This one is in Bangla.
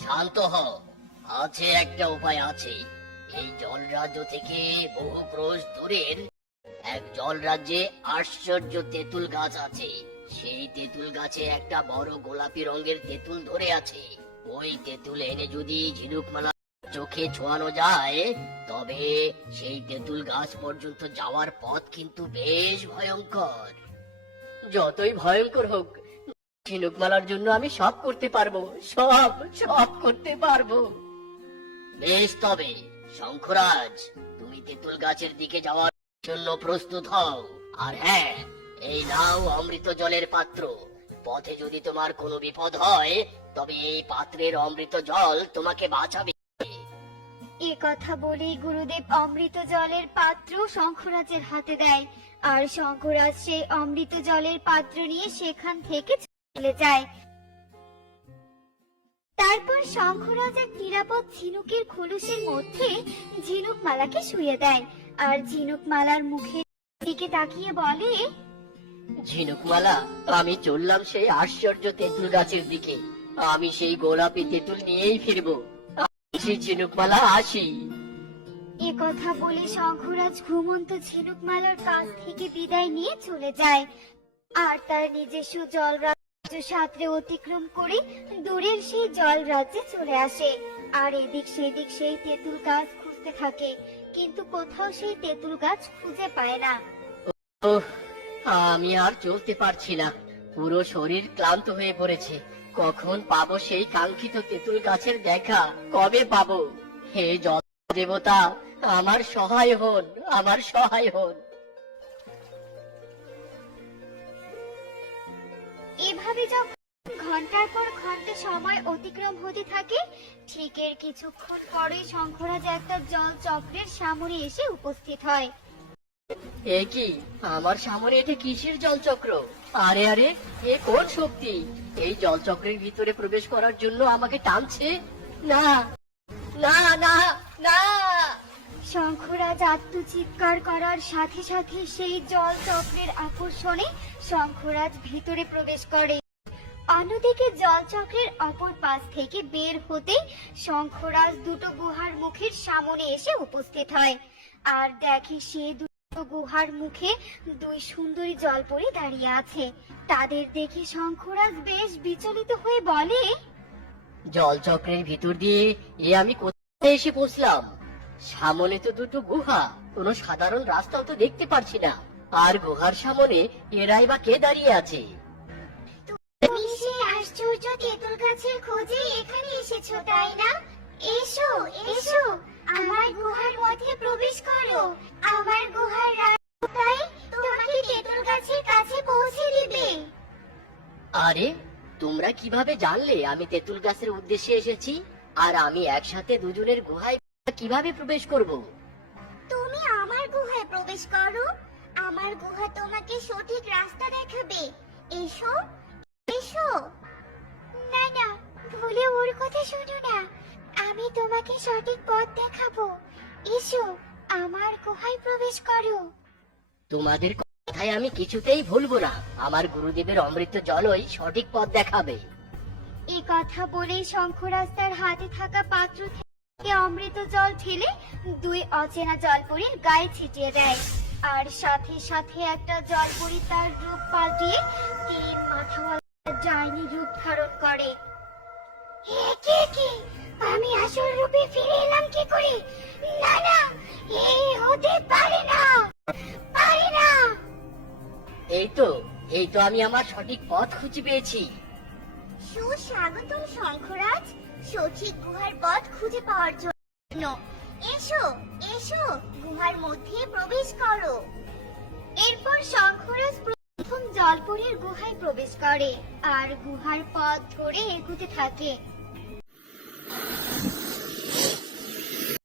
শান্ত হও, আছে একটা উপায় আছে। এই জল রাজ্য থেকে বহু ক্রোশ দূরের এক জল রাজ্যে আশ্চর্য তেঁতুল গাছ আছে। সেই তেঁতুল গাছে একটা বড় গোলাপি রঙের তেঁতুল ধরে আছে। ওই তেঁতুল এনে যদি ঝিনুকমালা চোখে ছোঁয়ানো যায়, তবে সেই তেঁতুল গাছ পর্যন্ত যাওয়ার পথ কিন্তু বেশ ভয়ঙ্কর। যতই ভয়ঙ্কর হোক, ঝিনুকমালার জন্য আমি সব করতে পারবো, সব সব করতে পারবো। বেশ, তবে শঙ্খরাজ, তুমি তেঁতুল গাছের দিকে যাওয়ার জন্য প্রস্তুত হও। আর হ্যাঁ, এই নাও অমৃত জলের পাত্র। পথে যদি তোমার কোনো বিপদ হয়, তবে এই পাত্রের অমৃত জল তোমাকে বাঁচাবে। এ কথা বলেই গুরুদেব অমৃত জলের পাত্র শঙ্খরাজের হাতে দেয়, আর শঙ্খরাজ সেই অমৃত জলের পাত্র নিয়ে সেখান থেকে চলে যায়। তারপর শঙ্খরাজ এক নিরাপদ ঝিনুকের খোলসের মধ্যে ঝিনুকমালাকে শুইয়ে দেয়, আর ঝিনুকমালার মুখের দিকে তাকিয়ে বলে, ঝিনুকমালা, আমি চললাম সেই আশ্চর্য তেঁতুল গাছের দিকে। আমি সেই গোলাপি তেঁতুল নিয়েই ফিরবো। আসি ঝিনুকমালা, আসি। এ কথা বলে শঙ্খরাজ ঘুমন্ত ঝিনুকমালার কাছ থেকে বিদায় নিয়ে চলে যায়, আর তার নিজস্ব জল রাজ্য সাঁতরে অতিক্রম করে দূরের সেই জল রাজ্যে চলে আসে। আর এদিক সেদিক সেই তেঁতুল গাছ খুঁজতে থাকে, কিন্তু কোথাও সেই তেঁতুল গাছ খুঁজে পায় না। ওহ, আমি আর চলতে পারছি না, পুরো শরীর ক্লান্ত হয়ে পড়েছে। কখন পাবো সেই কাঙ্ক্ষিত তেঁতুল গাছের দেখা? কবে পাবো? হে জল দেবতা, আমার সহায় হন, আমার সহায় হন। এভাবে যখন ঘন্টার পর ঘন্টা সময় অতিক্রম হতে থাকে, ঠিক এর কিছুক্ষণ পরে শঙ্খরাজ একটা জল চক্রের সামনে এসে উপস্থিত হয়। এ কি, আমার সামনে এটা কিসের জলচক্র? আরে আরে, এ কোন শক্তি এই জলচক্রের ভিতরে প্রবেশ করার জন্য আমাকে টানছে? না না না না! শঙ্খরাজ আত্মচিৎকার করার সাথে সাথে সেই জল চক্রের আকর্ষণে শঙ্খরাজ ভিতরে প্রবেশ করে। অন্যদিকে জল চক্রের অপর পাশ থেকে বের হতে শঙ্খরাজ দুটো গুহার মুখের সামনে এসে উপস্থিত হয়, আর দেখে সে দুটো গুহার মুখে দুই সুন্দরী জলপরী দাঁড়িয়ে আছে। তাদের দেখে শঙ্খরাজ বেশ বিচলিত হয়ে বলে, জলচক্রের ভিতর দিয়ে আমি কোথায় এসে পৌঁছলাম? সামনে তো দুটো গুহা, কোনো সাধারণ রাস্তাও তো দেখতে পারছি না। আর গুহার সামনে এরাই বা কে দাঁড়িয়ে আছে? তুমি সেই আশ্চর্য তেঁতুল গাছের খোঁজে এখানে এসেছো, তাই না? এসো এসো, আমার গুহার মধ্যে প্রবেশ করো। আমার গুহার রাস্তায় তোমাকে তেঁতুল গাছের কাছে পৌঁছে দিবে। আরে, তোমরা কিভাবে জানলে আমি তেঁতুল গাছের উদ্দেশ্যে এসেছি? আর আমি একসাথে দুজনের গুহায় কিভাবে প্রবেশ করব? তুমি আমার গুহায় প্রবেশ করো, আমার গুহা তোমাকে সঠিক রাস্তা দেখাবে। এসো এসো। না না, ভুলে ওর কথা শোনো না, আমি তোমাকে সঠিক পথ দেখাবো। এসো, আমার গুহায় প্রবেশ করো। তোমাদের কথায় আমি কিছুতেই ভুলবো না। আমার গুরুদেবের অমৃত জলই সঠিক পথ দেখাবে। এই কথা বলে শঙ্খরাজ তার হাতে থাকা পাত্র থেকে অমৃত জল ঢেলে দুই অচেনা জলপরীর গায়ে ছিটিয়ে দেয়, আর সাথে সাথে একটা জলপরী তার রূপ পাল্টিয়ে তিন মাথাওয়ালা ডাইনি রূপ ধারণ করে। আমি আসল রূপে ফিরে এলাম কি করে? না না, এই হতে পারে না, পারে না। এই তো আমি আমার সঠিক পথ খুঁজে পেয়েছি। সুস্বাগতম শঙ্খরাজ, সঠিক গুহার পথ খুঁজে পাওয়ার জন্য। এসো এসো, গুহার মধ্যে প্রবেশ করো। এরপর শঙ্খরাজ প্রথম জলপরীর গুহায় প্রবেশ করে, আর গুহার পথ ধরে এগুতে থাকে।